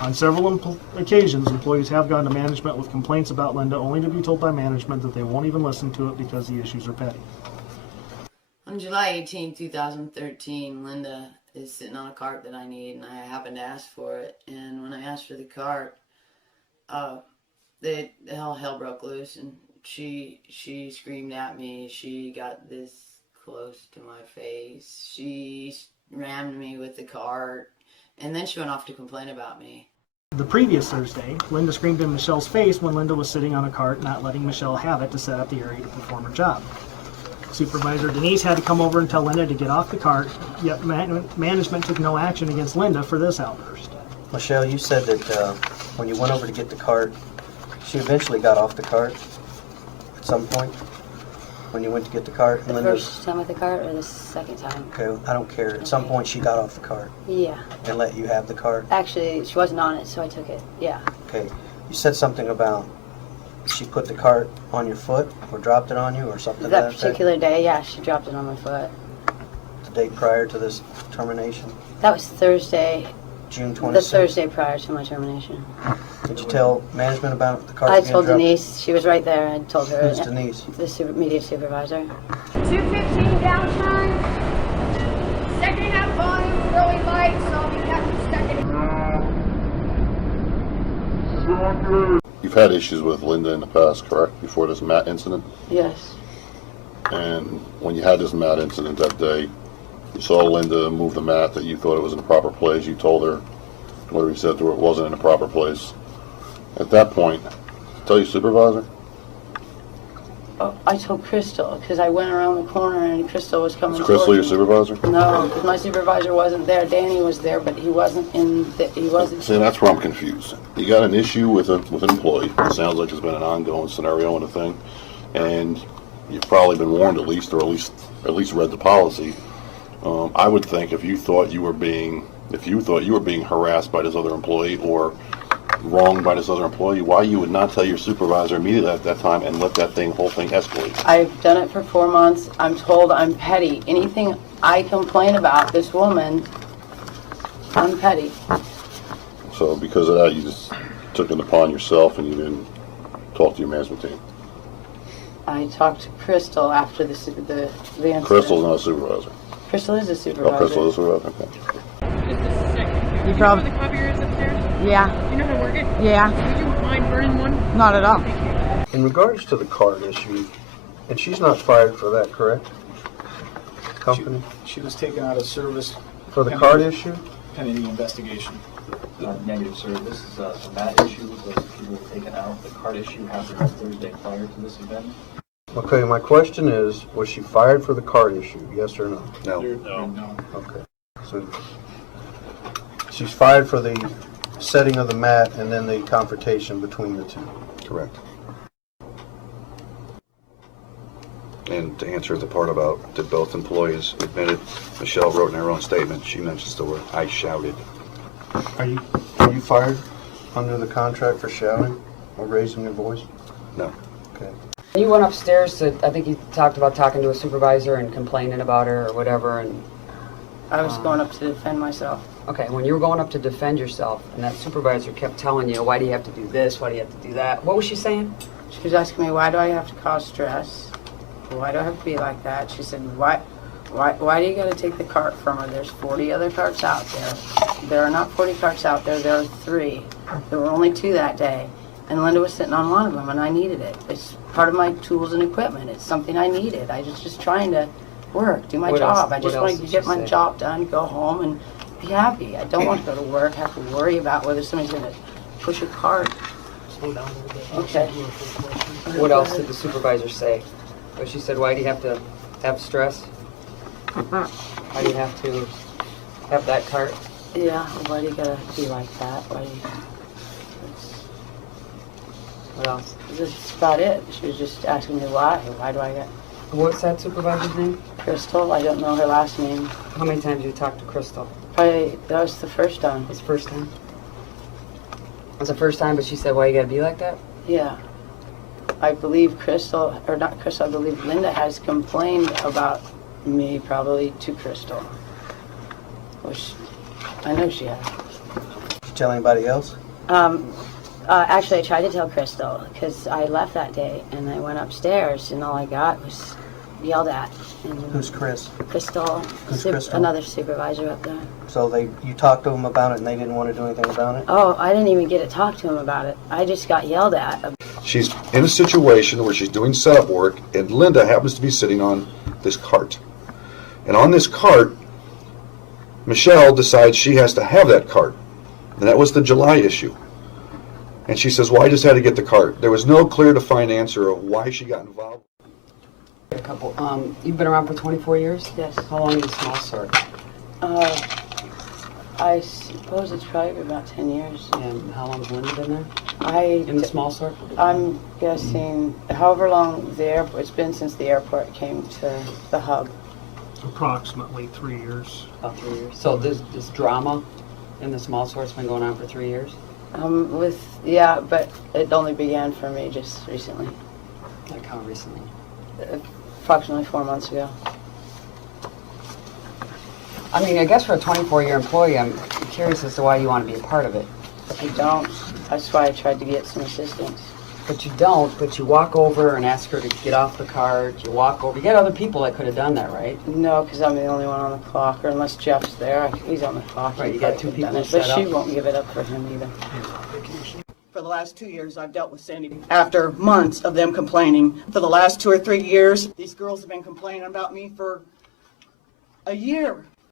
On several occasions, employees have gone to management with complaints about Linda, only to be told by management that they won't even listen to it because the issues are petty. On July 18, 2013, Linda is sitting on a cart that I need, and I happened to ask for it. And when I asked for the cart, all hell broke loose, and she screamed at me. She got this close to my face. She rammed me with the cart, and then she went off to complain about me. The previous Thursday, Linda screamed in Michelle's face when Linda was sitting on a cart, not letting Michelle have it to set up the area to perform her job. Supervisor Denise had to come over and tell Linda to get off the cart, yet management took no action against Linda for this outburst. Michelle, you said that when you went over to get the cart, she eventually got off the cart at some point when you went to get the cart. The first time with the cart or the second time? Okay, I don't care. At some point she got off the cart. Yeah. And let you have the cart? Actually, she wasn't on it, so I took it. Yeah. Okay. You said something about she put the cart on your foot or dropped it on you or something like that? That particular day, yeah, she dropped it on my foot. The day prior to this termination? That was Thursday. June 26th? The Thursday prior to my termination. Did you tell management about the cart? I told Denise. She was right there. I told her. Who's Denise? The media supervisor. 2:15 downtime. Second half volume really light, so I'll be second. You've had issues with Linda in the past, correct? Before this mat incident? Yes. And when you had this mat incident that day, you saw Linda move the mat that you thought it was in the proper place. You told her, whatever you said to her, it wasn't in the proper place. At that point, tell your supervisor? Oh, I told Crystal because I went around the corner and Crystal was coming. Was Crystal your supervisor? No, because my supervisor wasn't there. Danny was there, but he wasn't in. He wasn't. See, that's where I'm confused. You got an issue with an employee. It sounds like it's been an ongoing scenario and a thing, and you've probably been warned at least read the policy. I would think if you thought you were being harassed by this other employee or wronged by this other employee, why you would not tell your supervisor immediately at that time and let that whole thing escalate? I've done it for 4 months. I'm told I'm petty. Anything I complain about this woman, I'm petty. So because of that, you just took it upon yourself and you didn't talk to your management team? I talked to Crystal after the incident. Crystal's not a supervisor. Crystal is a supervisor. Oh, Crystal is a supervisor, okay. Just a second. Do you know where the copier is upstairs? Yeah. You know how to work it? Yeah. Would you mind burning one? Not at all. In regards to the cart issue, and she's not fired for that, correct? Company? She was taken out of service. For the cart issue? Pending the investigation. Negative, sir. This is the mat issue. Those people were taken out. The cart issue happened on Thursday prior to this event. Okay, my question is, was she fired for the cart issue, yes or no? No. No. Okay. So she's fired for the setting of the mat and then the confrontation between the two. Correct. And to answer the part about did both employees admit it, Michelle wrote in her own statement, she mentions the word, I shouted. Are you fired under the contract for shouting or raising your voice? No. Okay. You went upstairs to, I think you talked about talking to a supervisor and complaining about her or whatever, and I was going up to defend myself. okay, when you were going up to defend yourself and that supervisor kept telling you, why do you have to do this, why do you have to do that, what was she saying? She was asking me, why do I have to cause stress? Why do I have to be like that? She said, why do you got to take the cart from her? There's 40 other carts out there. There are not 40 carts out there. There are 3. There were only 2 that day. And Linda was sitting on one of them, and I needed it. It's part of my tools and equipment. It's something I needed. I was just trying to work, do my job. I just wanted to get my job done, go home, and be happy. I don't want to go to work, have to worry about whether somebody's going to push a cart. Slow down a little bit. Okay. What else did the supervisor say? Well, she said, why do you have to have stress? Why do you have to have that cart? Yeah, why do you gotta be like that? Why do you... What else? That's about it. She was just asking me why. Why do I get... What's that supervisor's name? Crystal. I don't know her last name. How many times you talked to Crystal? Probably, that was the first time. It's the first time? It was the first time, but she said, why you gotta be like that? Yeah. I believe Crystal, or not Crystal, I believe Linda has complained about me probably to Crystal. Which I know she has. tell anybody else? Actually, I tried to tell Crystal because I left that day and I went upstairs and all I got was yelled at. And Who's Chris? Crystal, Who's Crystal? another supervisor up there. So you talked to them about it and they didn't want to do anything about it? Oh, I didn't even get to talk to him about it. I just got yelled at. She's in a situation where she's doing setup work, and Linda happens to be sitting on this cart. And on this cart, Michelle decides she has to have that cart. And that was the July issue. And she says, well, I just had to get the cart. There was no clear, defined answer of why she got involved. A couple. You've been around for 24 years? Yes. How long is the small sort? I suppose it's probably about 10 years. And how long's Linda been there? In the small sort? I'm guessing however long it's been since the airport came to the hub. Approximately 3 years. About 3 years. So this drama in the small sort's been going on for 3 years? But it only began for me just recently. Like how recently? Approximately 4 months ago. I mean, I guess for a 24-year employee, I'm curious as to why you want to be a part of it. I don't. That's why I tried to get some assistance. But you don't, but you walk over and ask her to get off the cart. You walk over. You got other people that could have done that, right? No, because I'm the only one on the clock, or unless Jeff's there. He's on the clock. Right, you got two people But she won't give it up for him either. For the last 2 years, I've dealt with Sandie. After months of them complaining, for the last 2 or 3 years, these girls have been complaining about me for a year.